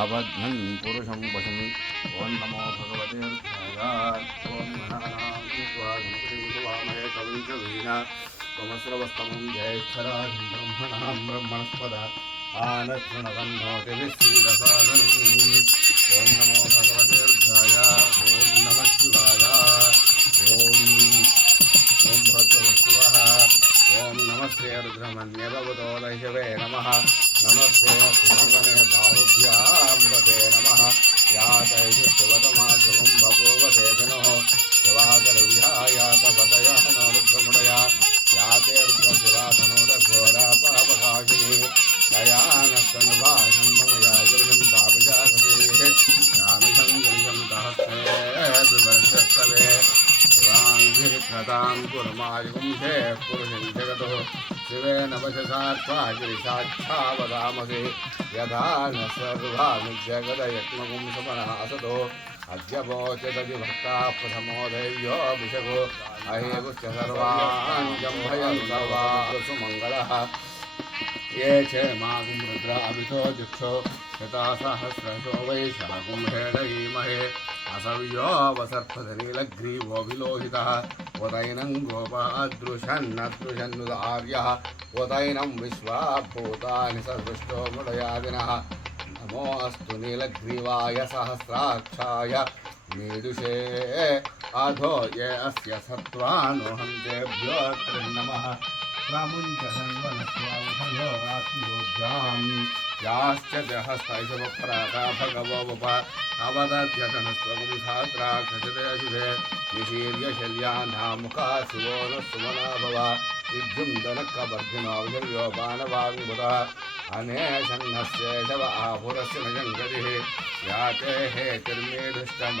అవజ్ఞం పురుషం వశం ఓం నమో భగవతే తమస్రవస్తమం జ్యేష్ఠరాజం బ్రహ్మణాం బ్రహ్మణస్పద. ఆనశ్రణవన్నోతి విశ్రీరసాదనం ఓం నమో భగవతే ఓం నమ శివాయ. ఓం ब्रह्मणस्पद आनशृणवन्नोति विश्रीदसादनम् ॐ नमो भगवते रुद्राय ॐ नमः शिवाय ॐ ॐ भगवत्वः ॐ नमस्ते रुद्रमन्यभवतो दैशवे नमः नमस्ते सुवर्णे बाहुभ्यामुदते नमः या तैषु शिवतमा शिवं भगवते धनुः शिवाङ्गिरिप्रदां कुर्मायुगुंसे पुरुषं जगतो शिवेन वशसात्वा गिरिसाक्षावदामहे यथा न सर्वानुजगदयत्मगुं सुमनः असतो अद्य वोचदधिभक्ता प्रथमो दैव्योऽभिषगो अहेगुश्च सर्वान् जम्भयं सर्वासुमङ्गलः ये क्षेमागुं रुद्राभितो दिक्षो यथा सहस्रशो वैशाखुं हेडयीमहे असव्योऽवसर्पधनीलग्रीवो विलोहितः उदैनं गोपादृशन्नदृशन्नुदार्यः उदैनं विश्वाभूतानि सर्वष्टो मृडयादिनः नमोऽस्तु नीलग्रीवाय सहस्राक्षाय मीदुषे अधो ये अस्य सत्त्वानोहं तेभ्यो नमः యాశ్చ జహస్తైషవప్రాత భగవోప అవదధ్యతనస్వగుంసాత్రాక్షసదేశుభే నిశీర్య శల్యాన్నాముఖా శివో. న సుమనాభవ విజృంభనకవర్ధినో విజర్యోపానవాంగుద न सुमना भव विद्युन्दनकवर्धिनोऽभिर्योपानवाङ्बुधः अनेशन्नस्य शव आहुरस्य न जङ्गतिः याते हेतिर्मेधुष्टम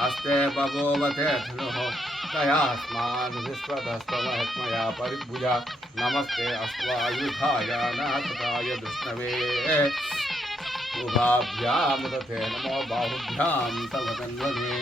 हस्ते बभूवते धनुः। तयास्मान् विश्वतस्त्वमहत्मया परिभुजा नमस्ते अस्त्वायुधाय नाथताय उभाभ्यामुदते नमो बाहुभ्यां तव तन्वने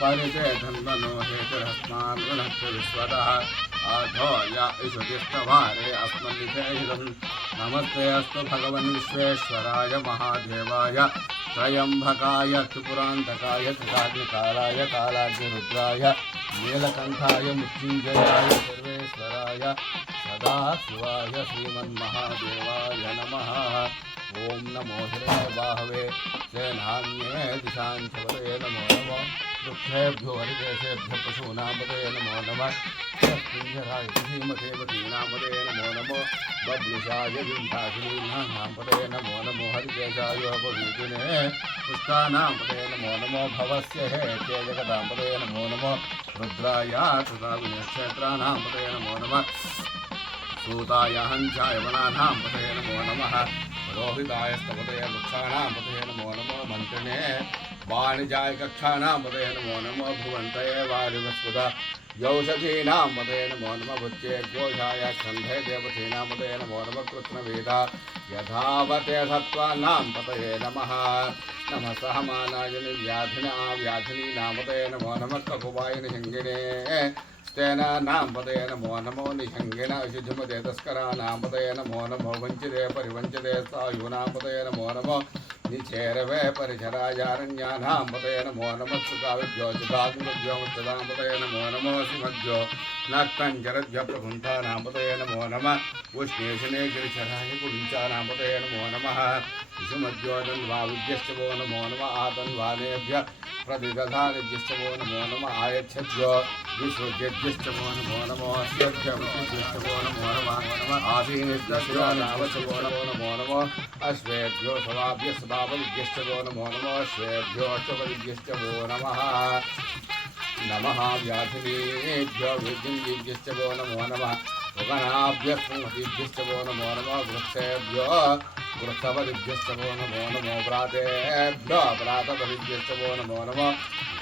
परिते धन्वनो हेतुरस्मान् विश्वतः अधो य నమస్తేస్తు భగవన్ విశ్వేశ్వరాయ మహాదేవాయ త్రయంబకాయ త్రిపురాంతకాయ త్రికాగ్నికారాయ కాలాగ్నిరుద్రాయ నీలకంఠాయ మృత్యుంజయాయ సర్వేశ్వరాయ సదాశివాయ శ్రీమన్మహాదేవాయ నమ ఓం నమో హిరణ్యబాహవే సేనాన్యే దిశాంచవరే నమో दुःखेभ्यो हरिकेशेभ्यो पशूनामदये नमो नमः कुञ्जराय धीमते वतीनामदे नमो नमो बब्लुषाय विन्धाकिनीनाम्पदे नमो नमो हरिकेशाय अपवीतिने पुष्टानाम्पदे नमो नमो भवस्य हे ते जगदाम्पदे नमो नमो रुद्राय तथा नमो नमः सूताय हंसाय वनानां पतये नमो नमः रोहिताय स्तपतये वृक्षाणां पतये नमो नमो मन्त्रिणे वाणिजाय कक्षाणां पतये नमो नमो भुवन्तये वायुवस्पुत यौषधीनां पतये नमो। नमः भुच्ये घोषाय स्कन्धे देवतीनां पतये नमो नमः कृत्स्नवेदा यथावते सत्त्वानां पतये नमः नमः सहमानाय व्याधिना व्याधिनीनां पतये नमो नमः ककुवाय निषङ्गिणे तेन नामपदे नमो नमो निषङ्गिण शुचिमते तस्करानामपदये नमो नमो वञ्चिते परिवञ्चिते सायूनामपदये नमो नमो చేరవే పరిశరాజారణ్యానామృతయ నమో నమస్సుకాభ్యో శుభాభిమభ్యోమృతదామృతయ నమో నమో శ్రీమద్భ్యో నక్తంజరద్భ్య ప్రకుంఠానామృతయ నమో నమ ఉష్ణేశనే గిరిశరాయ గురించానామృతయ నమో నమ. शिशुमज्योतन्वाभ्यश्चवो नमो नम आतन्वानेभ्य प्रतिदधानिभ्यश्चवो नमो नम आयच्छद्यो विश्वज्ञभ्यश्चवो नमो नमो अस्यभ्यभ्यश्चवो नमो नमः नम आसीनिभ्यश्चवो नमो नमो नम अश्वेभ्यो सवाभ्यस्वापदिभ्यश्चवो नमो नमो अश्वेभ्योऽष्टपदिभ्यश्चवो नमः नमः व्याधिनेभ्यो वेदिभ्यश्चवो नमो नमः भुवनाभ्यः नमो नमः, वृक्षेभ्यो వృత్తవదిభ్యస్తవో నమో నమో వ్రాతేభ్యో వ్రాతపదిభ్యస్తవో నమో నమో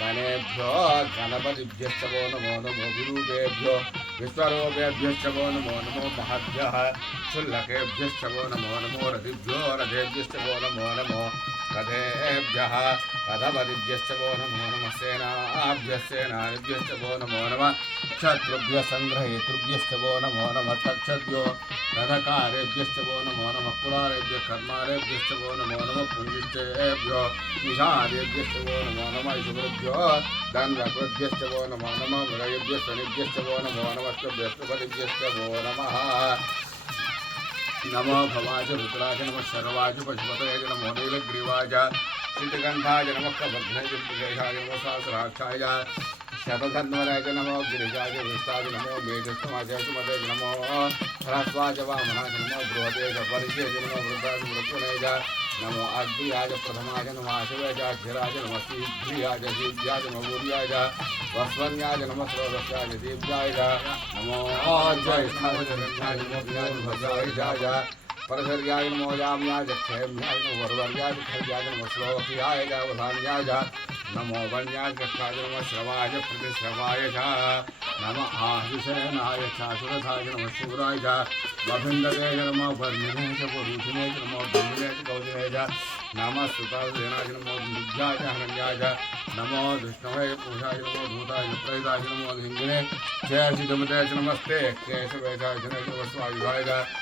గణేభ్యో గణపతిభ్యస్తవో నమో నమో గురుభ్యో విశ్వరూపేభ్యస్తవో నమో నమో మహద్భ్య శుల్లకేభ్యస్తవో నమో నమో రతిభ్యో రథేభ్యస్తవో నమో నమో नमो रथिभ्यो रथेभ्यश्च वो नमो नमो रथेभ्यः रथपतिभ्यश्च वो नमो नमः सेनाभ्यश्चेनाभ्यश्च वो नमो नमः क्षत्रुभ्यः सङ्ग्रहेतृभ्यश्च वो नमो नमः तक्षद्यो रथकारेभ्यश्च वो नमो नमः कुलारेभ्यः कर्मारेभ्यश्च वो नमो नमः पुञ्जिष्टेभ्यो निषादेभ्यश्च वो नमो नमः शुभृभ्यो धन्वकृभ्यश्च वो नमो नमः मृगेभ्यश्च निभ्यश्च वो नमो नमः बृहस्पतिभ्यश्च वो नमः नमो भवाज रुद्राज नमः शर्वाज पशुपतये नमो नीलग्रीवाय चिंतकंठाज नमः कवर्धनाय नम सहस्राक्षाय शतधन्वराय नमो गिरिजाय विष्टाय नमो मेघस्तमाज सुमते नमो ह्रस्वाय वामनाय नमो बृहते परिचय नमो वृद्धाय मृत्युनय नमो अग्नियाय प्रथमाय नमः शिवाय क्षीराय नमः शीघ्रियाय शीघ्राय नमो भूर्याय वस्वन्याय नमः स्रोदस्याय दीप्याय नमो ज्येष्ठाय नमो भद्राय परधर्याय नमो याम्याय क्षेम्याय नमो वरवर्याय खर्याय नमो श्लोकियाय वधान्याय नमो वन्याग्रकाजनमश्रवाय प्रतिश्रवाय च नम आशुशयनाय चाशुरथाय नम शिवराय च वभिन्दते च नमो वर्मिणे च पुरुषिणे नमो ब्रह्मिणे च कौशिने च नमः सुतासेनाय नमो मुद्याय हरण्याय च नमो विष्णवे पुरुषाय नमो भूताय प्रयताय नमो हिङ्गिणे जय चिदमते च नमस्ते केशवेदाय नमः स्वाभिभाय च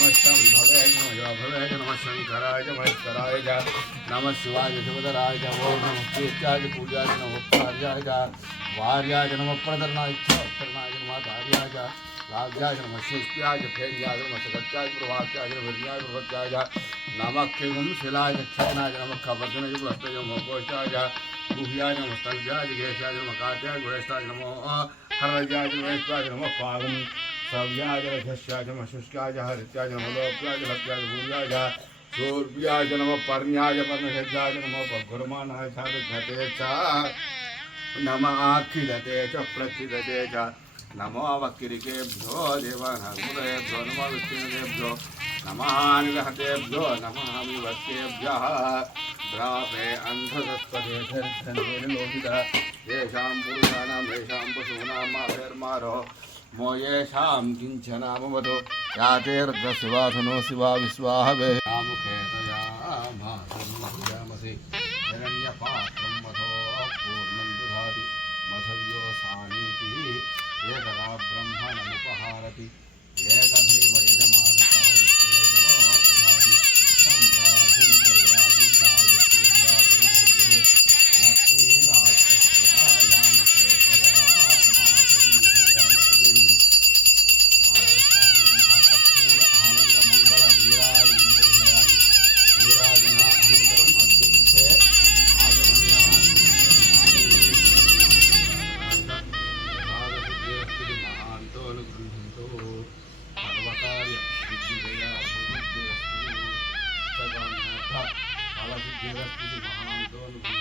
नमस्तं भवे नमः भवे नमः शङ्कराय महेश्वराय च नमः शिवाय शिवधराय च ॐ नमः कीर्त्याय पूजाय नमः कार्याय च वार्याय नमः प्रदर्णाय च प्रदर्णाय नमः कार्याय च लाभ्याय नमः शिष्याय च फेन्याय नमः सगत्याय प्रभात्याय च वीर्याय प्रभत्याय च नमः किं शिलाय च क्षयनाय नमः खवर्धनाय च पुलस्ताय नमः कोशाय च गुह्याय नमः स्तल्भ्याय च घेशाय नमः कार्त्याय गुहेशाय नमो हरज्याय च महेश्वराय नमः पागं सव्याय च रथस्याय च शुष्काय च हरित्याय च नमः लोक्याय च लक्ष्याय च भूयाय च सूर्याय च नमः पर्ण्याय पर्णहेद्याय च नमः गुरुमानाय च विघ्नते च नमः अखिलते च प्रचिदते च नमो वक्किरिकेभ्यो देवानहृदयेभ्यो नमो विष्णुदेभ्यो नमः निरहतेभ्यो नमः विवक्तेभ्यः भ्राते अन्धसत्पदे लोहितः येषां पुरुषाणां येषां पशूनां माभिर्मारो మోయేషాం కించనామవతో యాతేర్ధసువాసనో శివా విశ్వాహవే ముఖేతయా మాసమసి హిరణ్యపాత్ర फलसिद्धिरस्तु महान्तोनुगृह्णन्तु